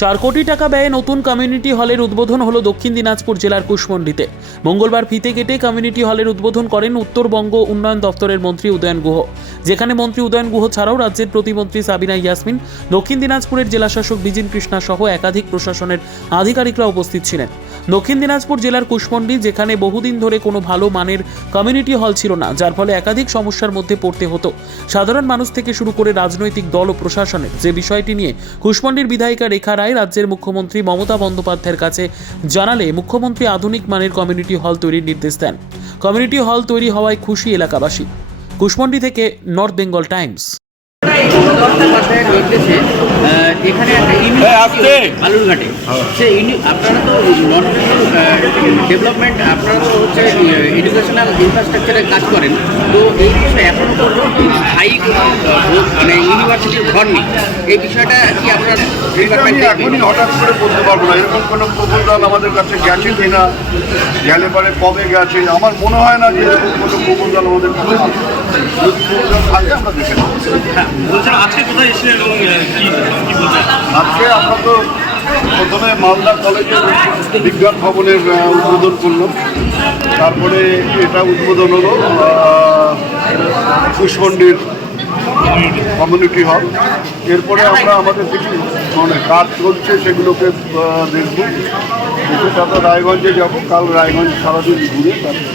চার কোটি টাকা ব্যয়ে নতুন কমিউনিটি হলের উদ্বোধন হলো দক্ষিণ দিনাজপুর জেলার কুশমন্ডিতে। মঙ্গলবার ফিতে কেটে কমিউনিটি হলের উদ্বোধন করেন উত্তরবঙ্গ উন্নয়ন দপ্তরের মন্ত্রী উদয়ন গুহ। যেখানে মন্ত্রী উদয়ন গুহ ছাড়াও রাজ্যের প্রতিমন্ত্রী সাবিনা ইয়াসমিন, দক্ষিণ দিনাজপুরের জেলাশাসক বিজিন কৃষ্ণা সহ একাধিক প্রশাসনের আধিকারিকরা উপস্থিত ছিলেন। দক্ষিণ দিনাজপুর জেলার কুশমন্ডি, যেখানে বহুদিন ধরে কোনো ভালো মানের কমিউনিটি হল ছিল না, যার ফলে একাধিক সমস্যার মধ্যে পড়তে হতো। সাধারণ মানুষ থেকে শুরু করে রাজনৈতিক দল ও প্রশাসনের যে বিষয়টি নিয়ে কুশমন্ডির বিধায়িকা রেখা রায় রাজ্যের মুখ্যমন্ত্রী মমতা বন্দ্যোপাধ্যায়ের কাছে জানালে মুখ্যমন্ত্রী আধুনিক মানের কমিউনিটি হল তৈরির নির্দেশ দেন। কমিউনিটি হল তৈরি হওয়ায় খুশি এলাকাবাসী। কুশমন্ডি থেকে নর্থ বেঙ্গল টাইমস। নির্দেশে এখানে একটা ইউনিভার্সিটি বালুরঘাটে। সে আপনারা তো নর্থ ডেভেলপমেন্ট আপনারা তো হচ্ছে এডুকেশনাল ইনফ্রাস্ট্রাকচারে কাজ করেন। তো এই বিষয়ে এখনও পর্যন্ত স্থায়ী মানে ইউনিভার্সিটির ঘর নেই। এই বিষয়টা কি আপনার এখনই হঠাৎ করে বলতে পারব না। এরকম কোনো প্রপোজাল আমাদের কাছে গেছে কিনা গেলে পরে কবে গেছে আমার মনে হয় না যে এরকম কোনো প্রপোজাল আমাদের কাছে যদি প্রপোজাল থাকে আমরা দেখে হ্যাঁ, বলছেন? আজকে আমরা তো প্রথমে মালদা কলেজের বিজ্ঞান ভবনের উদ্বোধন করলাম তারপরে এটা উদ্বোধন হলো কুশমন্ডির কমিউনিটি হল এরপরে আমরা আমাদের কিছু মানে কাজ চলছে সেগুলোকে দেখব। দেখে তারপর রায়গঞ্জে যাব। কাল রায়গঞ্জ সারাদিন ঘুরে তারপর